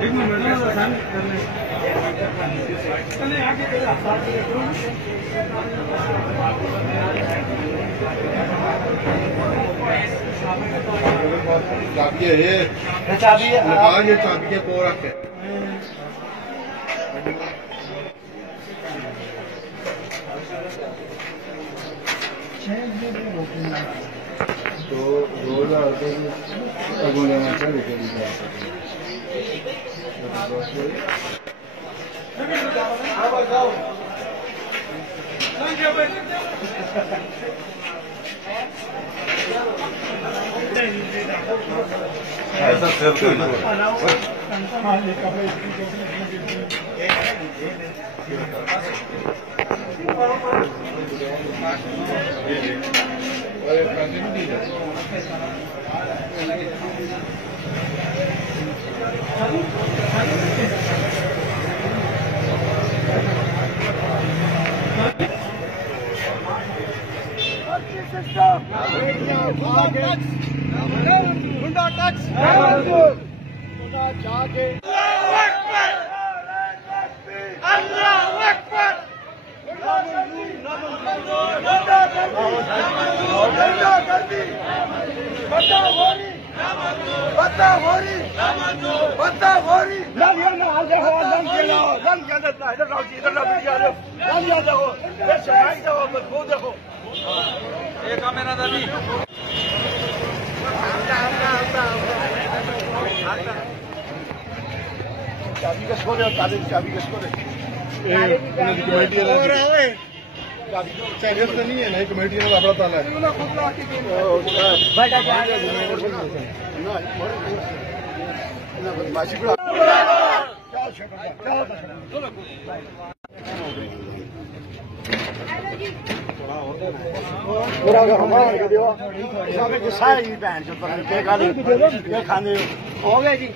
एक मिनट चाबी है ये लगा ये चाबी के को रख के तो 2000 अगले में चले गए ऐसा सेव करना गुंडा टच जाके चाबी का छोड़े और ताले की चाबी का छोड़े कमेटी चार्जर तो नहीं है ना कमेटी में अपना ताला है सारी बहन जो खाने हो गया जी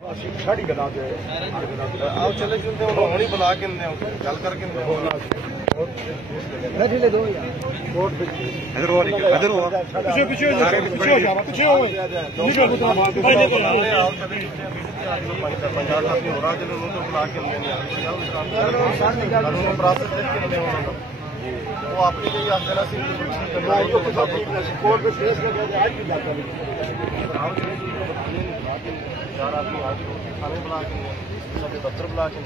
साड़ी गला आप चले चलते होनी बुला के गल करके दो पीछे पीछे वो अपने लिए कोर्ट में फेस कर चार आदमी आज थाने बुला के दफ्तर बुला के